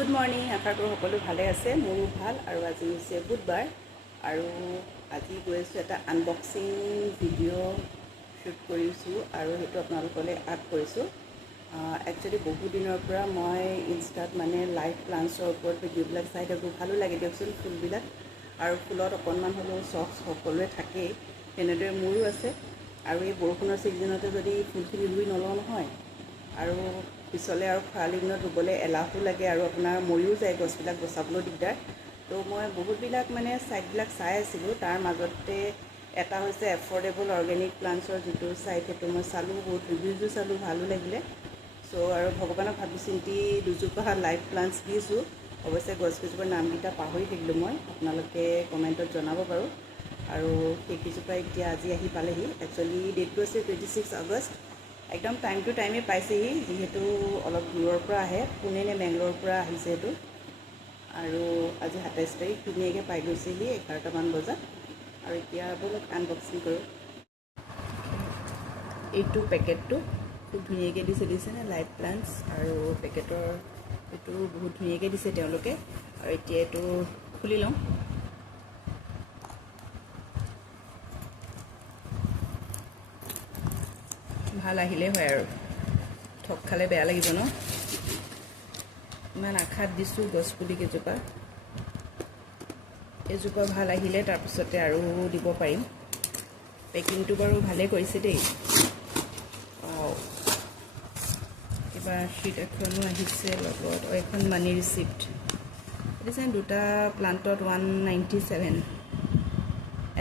Good morning, আশা কৰোঁ সকলো ভালে আছে। মোৰো ভাল। আৰু আজি হৈছে বুধবাৰ আৰু আজি গৈ আছোঁ এটা আনবক্সিং ভিডিঅ' শ্বুট কৰিছোঁ আৰু সেইটো আপোনালোকলৈ আৰ্ট কৰিছোঁ। একচুৱেলি বহু দিনৰ পৰা মই ইনষ্টাত মানে লাইভ প্লাণ্টছৰ ওপৰত ভিডিঅ'বিলাক চাই থাকোঁ। ভালো লাগে দিয়কচোন ফুলবিলাক, আৰু ফুলত অকণমান হ'লেও চখ সকলোৱে থাকেই, তেনেদৰে মোৰো আছে। আৰু এই বৰষুণৰ ছিজনতে যদি ফুলখিনি ৰুই নলওঁ নহয়, আৰু পিছলৈ আৰু খৰালি দিনত ৰুবলৈ এলাহো লাগে আৰু আপোনাৰ মৰিও যায়, গছবিলাক বচাবলৈও দিগদাৰ। তো মই বহুতবিলাক মানে ছাইটবিলাক চাই আছিলোঁ। তাৰ মাজতে এটা হৈছে এফৰ্ডেবল অৰ্গেনিক প্লাণ্টছৰ যিটো ছাইট, সেইটো মই চালোঁ, বহুত ৰিভিউজো চালোঁ, ভালো লাগিলে। চ' আৰু ভগৱানক ভাবি চিন্তি দুজোপা লাইভ প্লাণ্টছ দিছোঁ। অৱশ্যে গছকেইজোপাৰ নামকেইটা পাহৰি থাকিলোঁ মই, আপোনালোকে কমেণ্টত জনাব বাৰু। আৰু সেইকেইজোপা এতিয়া আজি আহি পালেহি। একচুৱেলি ডেটটো আছে 26 আগষ্ট। একদম টাইম টু টাইমে পাইছেহি, যিহেতু অলপ দূৰৰ পৰা আহে, পুনে নে বেংগলোৰৰ পৰা আহিছে এইটো। আৰু আজি 27 তাৰিখ, ধুনীয়াকৈ পাই গৈছেহি 11টামান বজাত। আৰু এতিয়া বলক আনবক্সিং কৰোঁ। এইটো পেকেটটো খুব ধুনীয়াকৈ দিছেনে লাইভ প্লাণ্টছ, আৰু পেকেটৰ এইটো বহুত ধুনীয়াকৈ দিছে তেওঁলোকে। আৰু এতিয়া এইটো খুলি লওঁ। ভাল আহিলেই হয়, আৰু ঠগ খালে বেয়া লাগিব ন। ইমান আশাত দিছোঁ গছপুলি কেইজোপা, এজোপা ভাল আহিলে তাৰপিছতে আৰু দিব পাৰিম। পেকিংটো বাৰু ভালেই কৰিছে দেই। কিবা শ্বিট এখনো আহিছে লগত, এখন মানি ৰিচিপ্ট দিছে। দুটা প্লাণ্টত 197।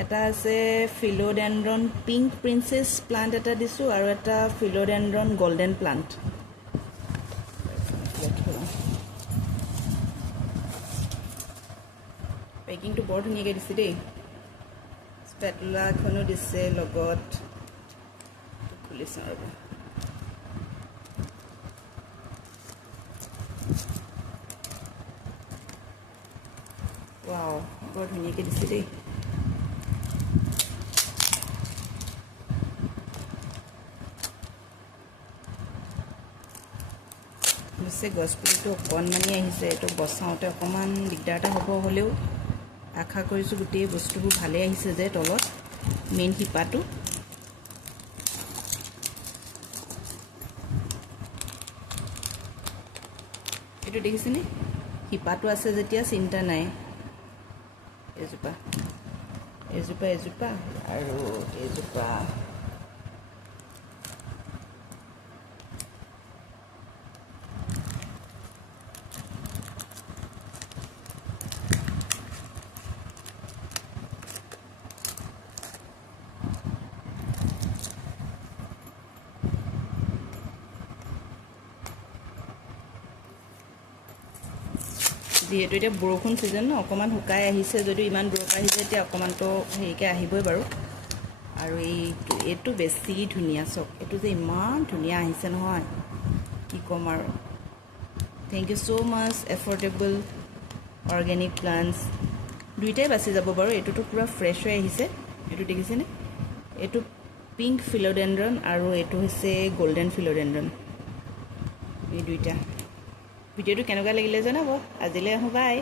এটা আছে ফিলোডেণ্ড্ৰন পিংক প্ৰিন্সেছ প্লাণ্ট এটা দিছোঁ, আৰু এটা ফিলোডেণ্ড্ৰন গল্ডেন প্লাণ্ট। পেকিংটো বৰ ধুনীয়াকৈ দিছে দেই। স্পেটুলা এখনো দিছে লগত। খুলি চাওঁ ৰ'ব। ৱাও, বৰ ধুনীয়াকৈ দিছে দেই। অৱশ্যে গছপুলিটো অকণমানি আহিছে, এইটো বচাওঁতে অকণমান দিগদাৰ এটা হ'ব, হ'লেও আশা কৰিছোঁ গোটেই বস্তুবোৰ ভালেই আহিছে। যে তলত মেইন শিপাটো, এইটো দেখিছেনে? শিপাটো আছে যেতিয়া চিন্তা নাই। এজোপা আৰু এজোপা। যিহেতু এতিয়া বৰষুণ ছিজন ন, অকণমান শুকাই আহিছে যদিও ইমান দূৰৰ পৰা আহিছে, এতিয়া অকণমানতো হেৰিকৈ আহিবই বাৰু। আৰু এইটো বেছি ধুনীয়া, চাওক এইটো যে ইমান ধুনীয়া আহিছে নহয়, কি ক'ম আৰু। Thank you so' much affordable organic plants. দুইটাই বাচি যাব বাৰু। এইটোতো পূৰা ফ্ৰেছ হৈ আহিছে, এইটো দেখিছেনে? এইটো পিংক ফিলোডেণ্ড্ৰন আৰু এইটো হৈছে গল্ডেন ফিলোডেণ্ড্ৰন। এই দুইটা। ভিডিঅ'টো কেনেকুৱা লাগিলে জনাব। আজিলৈ আহোঁ, বাই।